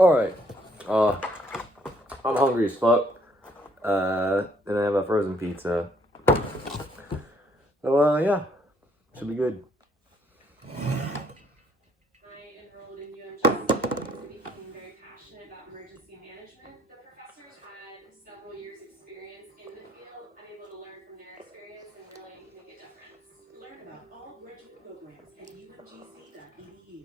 Alright. I'm hungry as fuck. And I have a frozen pizza. So, yeah. Should be good. I enrolled in UMGC because I became very passionate about emergency management. The professors had several years' experience in the field. I'm able to learn from their experience and really make a difference. Learn about all graduate programs at umgc.edu.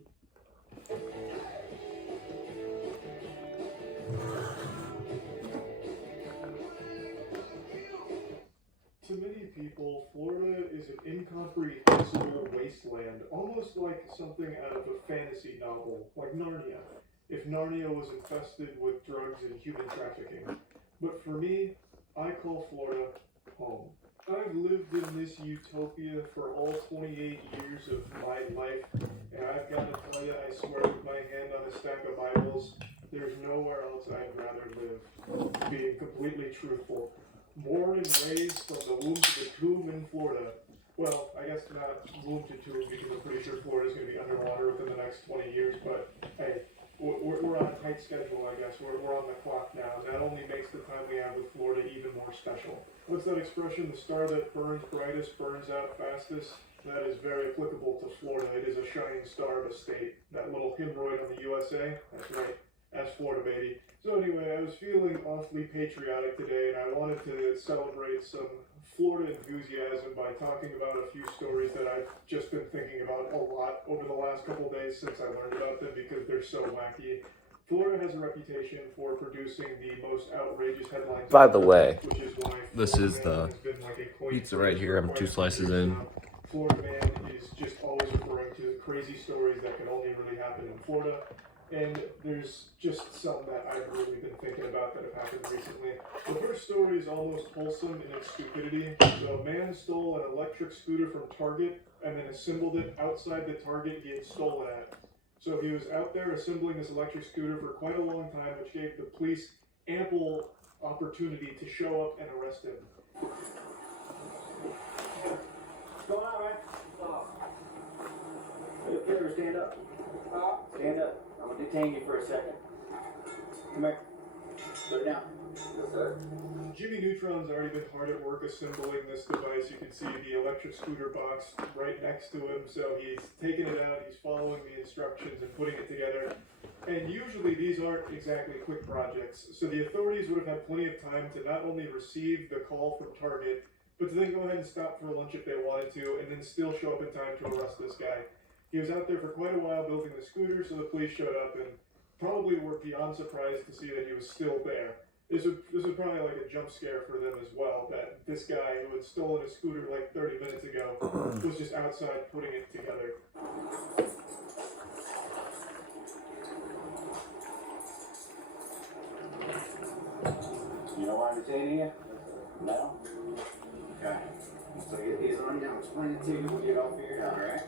To many people, Florida is an incomprehensible wasteland, almost like something out of a fantasy novel, like Narnia, if Narnia was infested with drugs and human trafficking. But for me, I call Florida home. I've lived in this utopia for all 28 years of my life, and I've got to tell you, I swear with my hand on a stack of Bibles, there's nowhere else I'd rather live, being completely truthful. Born and raised from the womb to the tomb in Florida. Well, I guess not womb to tomb because I'm pretty sure Florida's going to be underwater within the next 20 years, but hey, we're on a tight schedule, I guess. We're on the clock now. That only makes the time we have with Florida even more special. What's that expression? The star that burns brightest burns out fastest? That is very applicable to Florida. It is a shining star of a state. That little hemorrhoid on the USA? That's right. That's Florida, baby. So anyway, I was feeling awfully patriotic today, and I wanted to celebrate some Florida enthusiasm by talking about a few stories that I've just been thinking about a lot over the last couple days since I learned about them because they're so wacky. Florida has a reputation for producing the most outrageous headlines. By the way, which is why this is the pizza right here. I'm 2 slices in. Florida man is just always referring to crazy stories that can only really happen in Florida. And there's just some that I've really been thinking about that have happened recently. The first story is almost wholesome in its stupidity. So a man stole an electric scooter from Target and then assembled it outside the Target he had stolen at. So he was out there assembling this electric scooter for quite a long time, which gave the police ample opportunity to show up and arrest him. What's going on, man? You okay, or stand up? Stand up. I'm gonna detain you for a second. Come here. Put it down. Yes, sir. Jimmy Neutron's already been hard at work assembling this device. You can see the electric scooter box right next to him. So he's taking it out, he's following the instructions and putting it together. And usually these aren't exactly quick projects. So the authorities would have had plenty of time to not only receive the call from Target, but to then go ahead and stop for lunch if they wanted to, and then still show up in time to arrest this guy. He was out there for quite a while building the scooter, so the police showed up and probably were beyond surprised to see that he was still there. This was probably like a jump scare for them as well, that this guy who had stolen a scooter like 30 minutes ago was just outside putting it together. You know why I'm detaining you? No? Okay. So he's on down. Explain it to you. We'll get it all figured out, alright?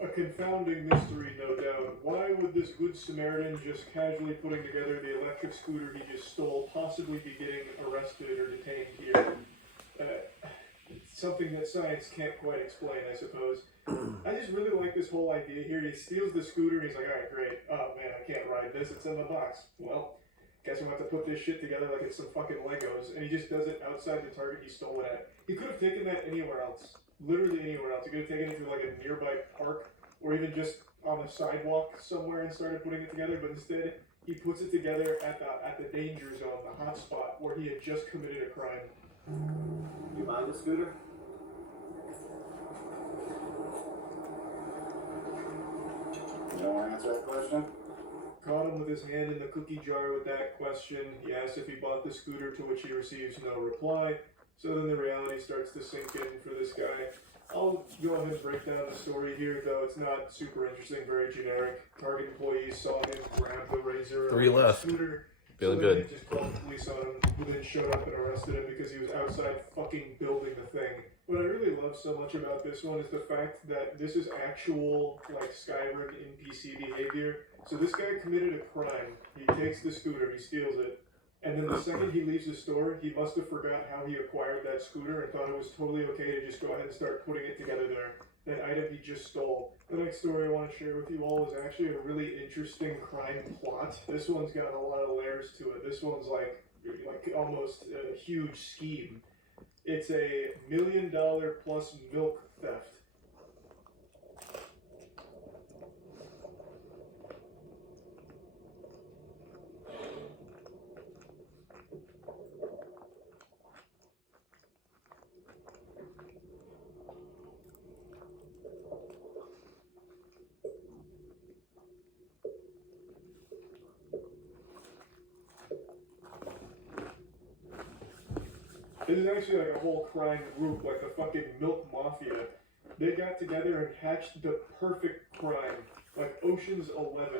A confounding mystery, no doubt. Why would this good Samaritan just casually putting together the electric scooter he just stole possibly be getting arrested or detained here? It's something that science can't quite explain, I suppose. I just really like this whole idea here. He steals the scooter and he's like, alright, great. Oh man, I can't ride this. It's in the box. Well, guess I'm going to have to put this shit together like it's some fucking Legos. And he just does it outside the Target he stole it at. He could have taken that anywhere else. Literally anywhere else. He could have taken it to like a nearby park or even just on the sidewalk somewhere and started putting it together. But instead, he puts it together at the danger zone, the hot spot where he had just committed a crime. You mind the scooter? You don't want to answer that question? Caught him with his hand in the cookie jar with that question. He asks if he bought the scooter, to which he receives no reply. So then the reality starts to sink in for this guy. I'll go ahead and break down the story here, though it's not super interesting, very generic. Target employees saw him grab the razor 3 on the left. scooter. Feeling so good. They just called the police on him, who then showed up and arrested him because he was outside fucking building the thing. What I really love so much about this one is the fact that this is actual, like, Skyrim NPC behavior. So this guy committed a crime. He takes the scooter, he steals it, and then the second he leaves the store, he must have forgot how he acquired that scooter and thought it was totally okay to just go ahead and start putting it together there. that item he just stole. The next story I want to share with you all is actually a really interesting crime plot. This one's got a lot of layers to it. This one's like almost a huge scheme. It's a $1 million plus milk theft. This is actually like a whole crime group, like the fucking milk mafia. They got together and hatched the perfect crime, like Ocean's 11.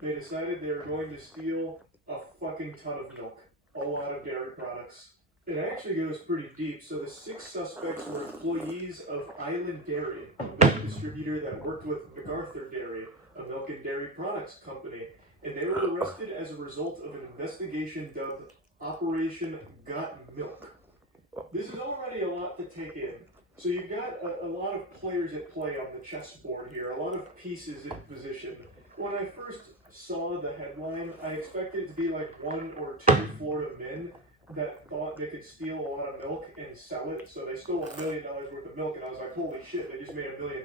They decided they were going to steal a fucking ton of milk, a lot of dairy products. It actually goes pretty deep. So the 6 suspects were employees of Island Dairy, a milk distributor that worked with MacArthur Dairy, a milk and dairy products company, and they were arrested as a result of an investigation dubbed Operation Got Milk. This is already a lot to take in. So you've got a lot of players at play on the chessboard here, a lot of pieces in position. When I first saw the headline, I expected it to be like 1 or 2 Florida men that thought they could steal a lot of milk and sell it. So they stole $1 million worth of milk, and I was like, holy shit, they just made $1 million.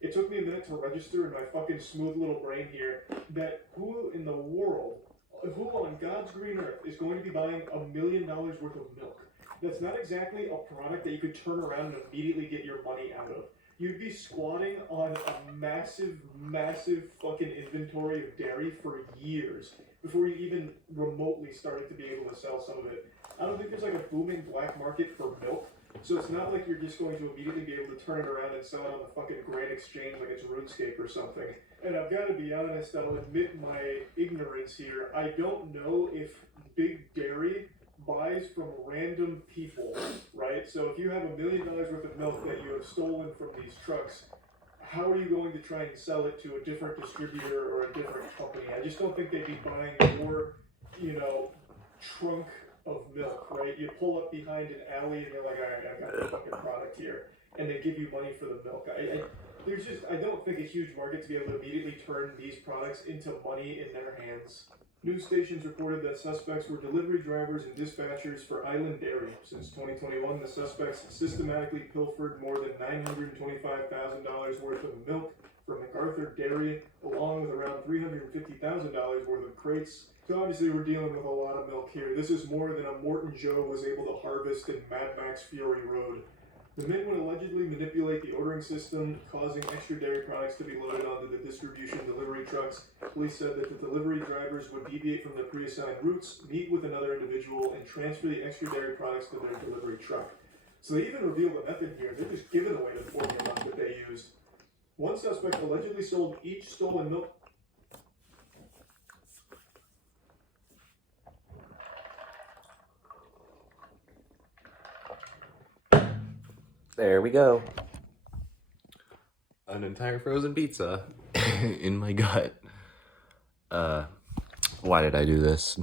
It took me a minute to register in my fucking smooth little brain here that who in the world, who on God's green earth is going to be buying $1 million worth of milk? That's not exactly a product that you could turn around and immediately get your money out of. You'd be squatting on a massive, massive fucking inventory of dairy for years before you even remotely started to be able to sell some of it. I don't think there's like a booming black market for milk, so it's not like you're just going to immediately be able to turn it around and sell it on the fucking Grand Exchange like it's RuneScape or something. And I've got to be honest, I'll admit my ignorance here. I don't know if Big Dairy buys from random people, right? So if you have $1 million worth of milk that you have stolen from these trucks, how are you going to try and sell it to a different distributor or a different company? I just don't think they'd be buying your, trunk of milk, right? You pull up behind an alley and you're like, all right, I got the fucking product here, and they give you money for the milk. I don't think a huge market to be able to immediately turn these products into money in their hands. News stations reported that suspects were delivery drivers and dispatchers for Island Dairy. Since 2021, the suspects systematically pilfered more than $925,000 worth of milk from MacArthur Dairy, along with around $350,000 worth of crates. So obviously we're dealing with a lot of milk here. This is more than a Morton Joe was able to harvest in Mad Max Fury Road. The men would allegedly manipulate the ordering system, causing extra dairy products to be loaded onto the distribution delivery trucks. Police said that the delivery drivers would deviate from their pre-assigned routes, meet with another individual, and transfer the extra dairy products to their delivery truck. So they even reveal the method here. They're just giving away the formula that they used. One suspect allegedly sold each stolen milk. There we go. An entire frozen pizza in my gut. Why did I do this?